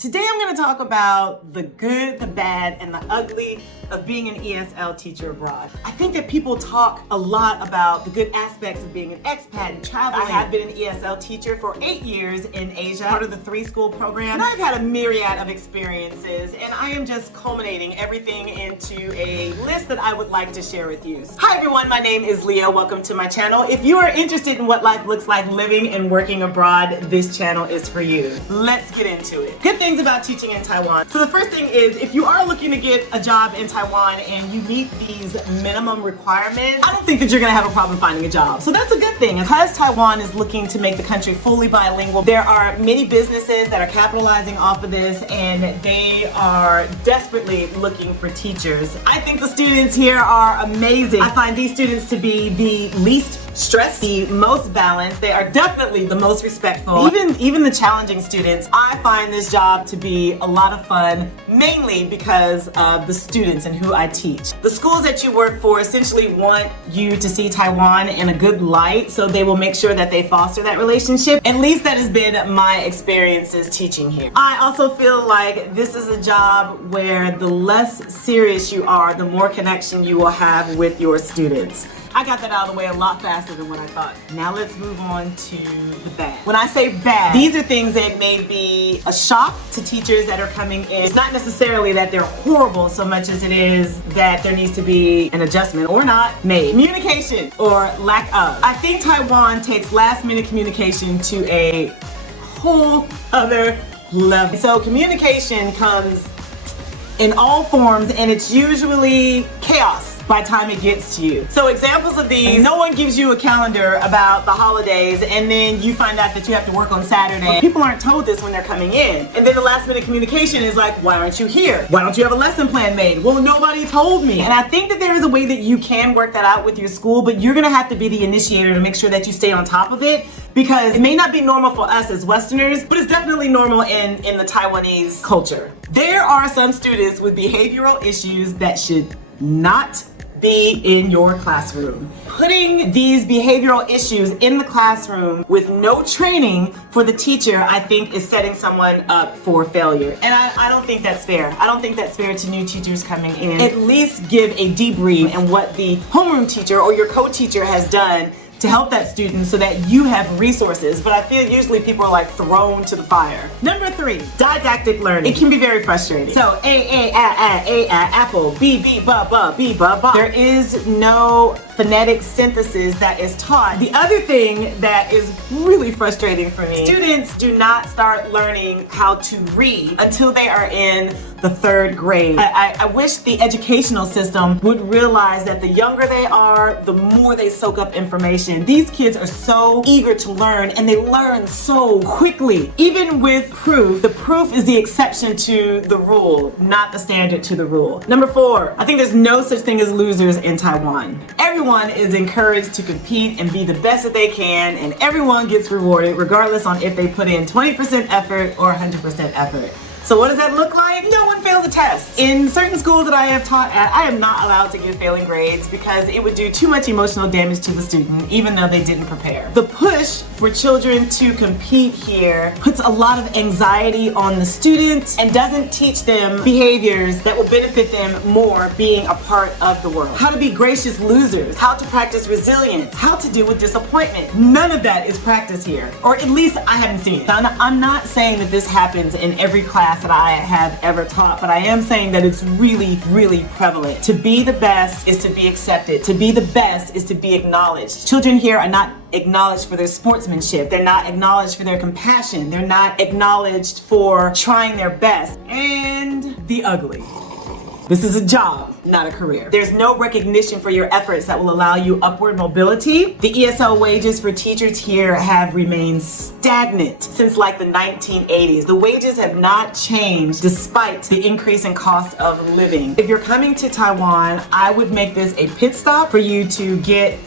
Today I'm going to talk about the good, the bad, and the ugly of being an ESL teacher abroad. I think that people talk a lot about the good aspects of being an expat and traveling. I have been an ESL teacher for 8 years in Asia, part of the 3-school program. And I've had a myriad of experiences, and I am just culminating everything into a list that I would like to share with you. Hi everyone, my name is Leah. Welcome to my channel. If you are interested in what life looks like living and working abroad, this channel is for you. Let's get into it. Good things about teaching in Taiwan. So the first thing is, if you are looking to get a job in Taiwan and you meet these minimum requirements, I don't think that you're gonna have a problem finding a job. So that's a good thing. Because Taiwan is looking to make the country fully bilingual, there are many businesses that are capitalizing off of this, and they are desperately looking for teachers. I think the students here are amazing. I find these students to be the least stressed, the most balanced. They are definitely the most respectful. Even the challenging students, I find this job to be a lot of fun, mainly because of the students and who I teach. The schools that you work for essentially want you to see Taiwan in a good light, so they will make sure that they foster that relationship. At least that has been my experiences teaching here. I also feel like this is a job where the less serious you are, the more connection you will have with your students. I got that out of the way a lot faster than what I thought. Now let's move on to the bad. When I say bad, these are things that may be a shock to teachers that are coming in. It's not necessarily that they're horrible so much as it is that there needs to be an adjustment or not made. Communication or lack of. I think Taiwan takes last minute communication to a whole other level. So communication comes in all forms, and it's usually chaos by the time it gets to you. So examples of these: no one gives you a calendar about the holidays, and then you find out that you have to work on Saturday. But people aren't told this when they're coming in. And then the last minute communication is like, why aren't you here? Why don't you have a lesson plan made? Well, nobody told me. And I think that there is a way that you can work that out with your school, but you're gonna have to be the initiator to make sure that you stay on top of it, because it may not be normal for us as Westerners, but it's definitely normal in the Taiwanese culture. There are some students with behavioral issues that should not be in your classroom. Putting these behavioral issues in the classroom with no training for the teacher, I think, is setting someone up for failure. And I don't think that's fair. I don't think that's fair to new teachers coming in. At least give a debrief and what the homeroom teacher or your co-teacher has done to help that student so that you have resources. But I feel usually people are like thrown to the fire. Number 3, didactic learning. It can be very frustrating. So A, apple, B, ba, B, ba. There is no phonetic synthesis that is taught. The other thing that is really frustrating for me, students do not start learning how to read until they are in the 3rd grade. I wish the educational system would realize that the younger they are, the more they soak up information. These kids are so eager to learn, and they learn so quickly. Even with proof, the proof is the exception to the rule, not the standard to the rule. Number 4, I think there's no such thing as losers in Taiwan. Everyone is encouraged to compete and be the best that they can, and everyone gets rewarded regardless on if they put in 20% effort or 100% effort. So what does that look like? No one fails a test. In certain schools that I have taught at, I am not allowed to give failing grades because it would do too much emotional damage to the student, even though they didn't prepare. The push for children to compete here puts a lot of anxiety on the student and doesn't teach them behaviors that will benefit them more being a part of the world. How to be gracious losers, how to practice resilience, how to deal with disappointment. None of that is practiced here, or at least I haven't seen it. Now, I'm not saying that this happens in every class that I have ever taught, but I am saying that it's really, really prevalent. To be the best is to be accepted. To be the best is to be acknowledged. Children here are not acknowledged for their sportsmanship. They're not acknowledged for their compassion. They're not acknowledged for trying their best. And the ugly. This is a job, not a career. There's no recognition for your efforts that will allow you upward mobility. The ESL wages for teachers here have remained stagnant since like the 1980s. The wages have not changed despite the increase in cost of living. If you're coming to Taiwan, I would make this a pit stop for you to get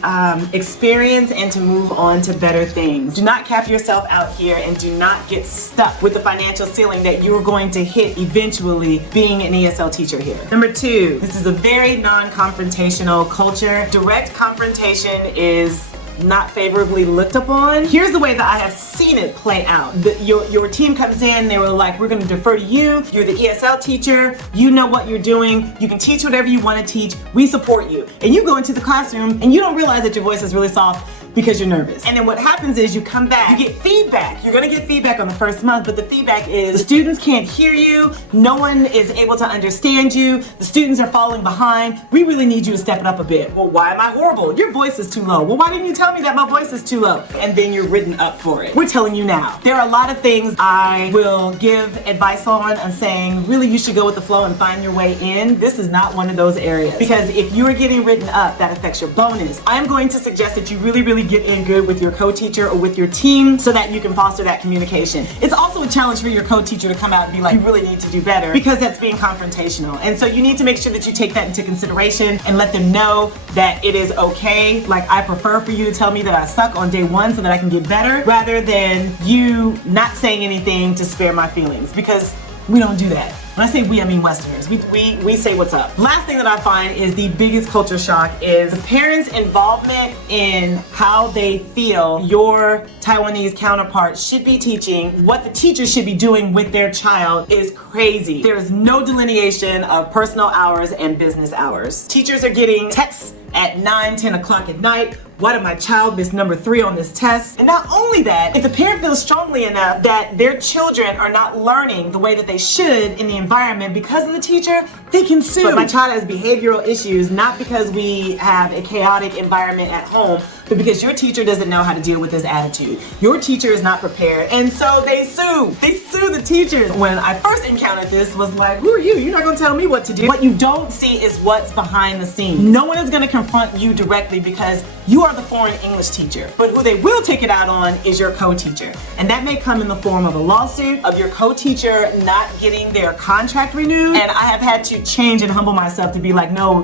experience and to move on to better things. Do not cap yourself out here, and do not get stuck with the financial ceiling that you're going to hit eventually being an ESL teacher here. Number 2, this is a very non-confrontational culture. Direct confrontation is not favorably looked upon. Here's the way that I have seen it play out. Your team comes in, they were like, we're gonna defer to you. You're the ESL teacher. You know what you're doing. You can teach whatever you want to teach. We support you. And you go into the classroom and you don't realize that your voice is really soft because you're nervous. And then what happens is you come back, you get feedback. You're gonna get feedback on the first month, but the feedback is the students can't hear you, no one is able to understand you, the students are falling behind, we really need you to step it up a bit. Well, why am I horrible? Your voice is too low. Well, why didn't you tell me that my voice is too low? And then you're written up for it. We're telling you now. There are a lot of things I will give advice on and saying, really you should go with the flow and find your way in. This is not one of those areas. Because if you are getting written up, that affects your bonus. I'm going to suggest that you really get in good with your co-teacher or with your team so that you can foster that communication. It's also a challenge for your co-teacher to come out and be like, you really need to do better, because that's being confrontational. And so you need to make sure that you take that into consideration and let them know that it is okay. Like, I prefer for you to tell me that I suck on day one so that I can get better, rather than you not saying anything to spare my feelings, because we don't do that. When I say we, I mean Westerners. We say what's up. Last thing that I find is the biggest culture shock is the parents' involvement in how they feel your Taiwanese counterpart should be teaching, what the teacher should be doing with their child is crazy. There is no delineation of personal hours and business hours. Teachers are getting texts at 9, 10 o'clock at night. Why did my child miss number 3 on this test? And not only that, if the parent feels strongly enough that their children are not learning the way that they should in the environment because of the teacher, they can sue. But my child has behavioral issues, not because we have a chaotic environment at home, but because your teacher doesn't know how to deal with this attitude. Your teacher is not prepared, and so they sue. They sue the teachers. When I first encountered this, was like, who are you? You're not gonna tell me what to do. What you don't see is what's behind the scenes. No one is gonna confront you directly because you are the foreign English teacher, but who they will take it out on is your co-teacher. And that may come in the form of a lawsuit, of your co-teacher not getting their contract renewed. And I have had to change and humble myself to be like, no,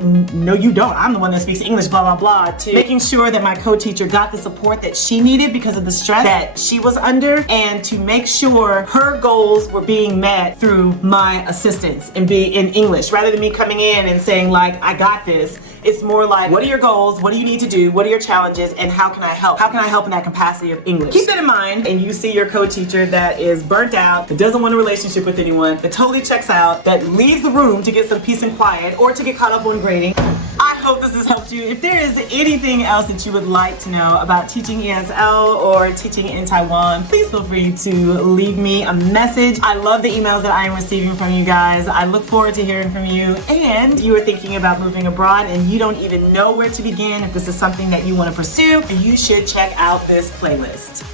you don't. I'm the one that speaks English, blah, blah, blah, to making sure that my co-teacher got the support that she needed because of the stress that she was under, and to make sure her goals were being met through my assistance and be in English, rather than me coming in and saying like, I got this. It's more like, what are your goals? What do you need to do? What are your challenges? And how can I help? How can I help in that capacity of English? Keep that in mind, and you see your co-teacher that is burnt out, that doesn't want a relationship with anyone, that totally checks out, that leaves the room to get some peace and quiet or to get caught up on grading. I hope this has helped you. If there is anything else that you would like to know about teaching ESL or teaching in Taiwan, please feel free to leave me a message. I love the emails that I am receiving from you guys. I look forward to hearing from you. And you are thinking about moving abroad and you don't even know where to begin. If this is something that you want to pursue, you should check out this playlist.